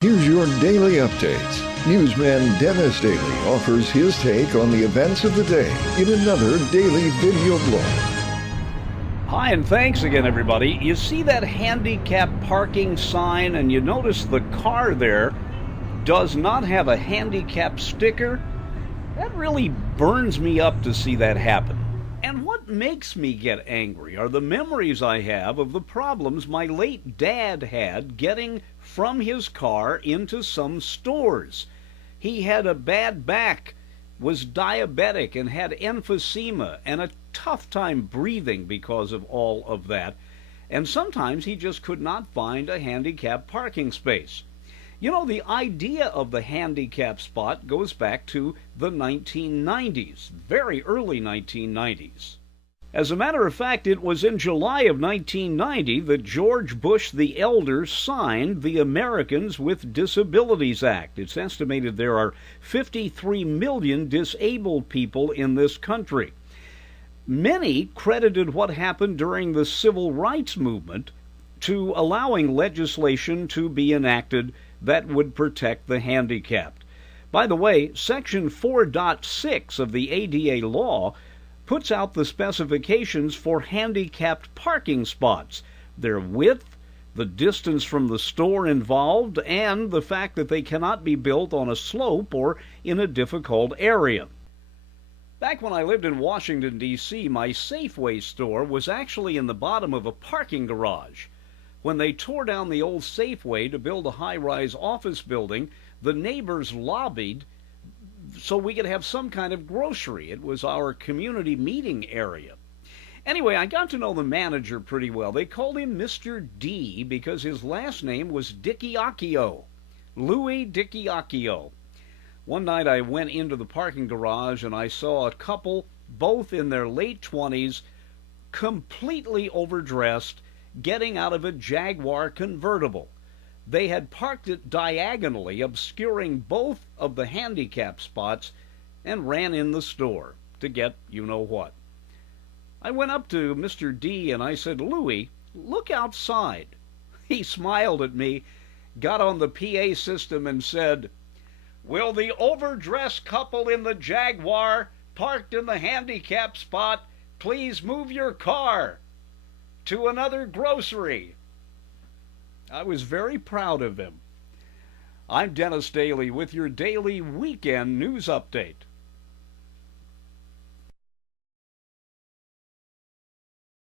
Here's your daily update. Newsman Dennis Daily offers his take on the events of the day in another daily video blog. Hi, and thanks again, everybody. You see that handicap parking sign, and you notice the car there does not have a handicap sticker? That really burns me up to see that happen. And what makes me get angry are the memories I have of the problems my late dad had getting from his car into some stores. He had a bad back, was diabetic, and had emphysema, and a tough time breathing because of all of that. And sometimes he just could not find a handicap parking space. You know, the idea of the handicap spot goes back to the 1990s, very early 1990s. As a matter of fact, it was in July of 1990 that George Bush the Elder signed the Americans with Disabilities Act. It's estimated there are 53 million disabled people in this country. Many credited what happened during the Civil Rights Movement to allowing legislation to be enacted that would protect the handicapped. By the way, Section 4.6 of the ADA law puts out the specifications for handicapped parking spots, their width, the distance from the store involved, and the fact that they cannot be built on a slope or in a difficult area. Back when I lived in Washington, D.C., my Safeway store was actually in the bottom of a parking garage. When they tore down the old Safeway to build a high-rise office building, the neighbors lobbied so we could have some kind of grocery. It was our community meeting area. Anyway, I got to know the manager pretty well. They called him Mr. D because his last name was Dickiacchio, Louis Dickiacchio. One night I went into the parking garage and I saw a couple, both in their late 20s, completely overdressed, getting out of a Jaguar convertible. They had parked it diagonally, obscuring both of the handicap spots, and ran in the store to get you-know-what. I went up to Mr. D and I said, "Louis, look outside." He smiled at me, got on the PA system and said, "Will the overdressed couple in the Jaguar parked in the handicap spot please move your car to another grocery?" I was very proud of him. I'm Dennis Daly with your daily weekend news update.